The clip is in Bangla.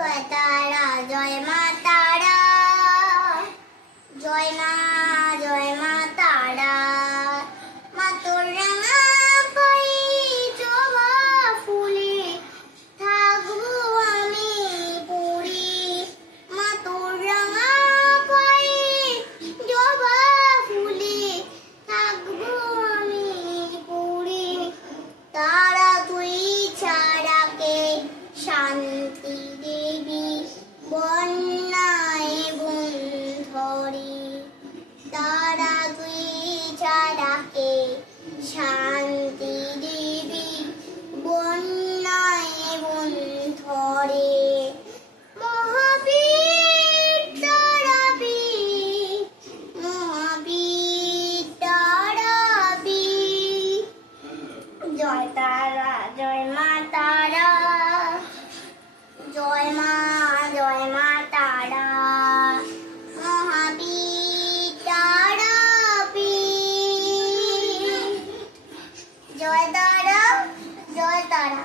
জয় তারা জয় মা তারা, জয় মা তারা। মা তোর রাঙা পায়ে জবা ফুলে থাকবো আমি পড়ে। মা তোর রাঙা পায়ে জবা ফুলে থাকবো আমি পড়ে। তারা তুই ছাড়া কে শান্তি দেবী বন্যায় বুন ধরে। তারা তুই ছাড়া কে শান্তি দেবী বন্যায় বুন ধরে। মহাবীর তারাবীর, মহাবীর তারাবীর। জয় তারা জয় মা তারা, জয় মা তারা। মহাবীর তারাবীর। জয় তারা জয় তারা।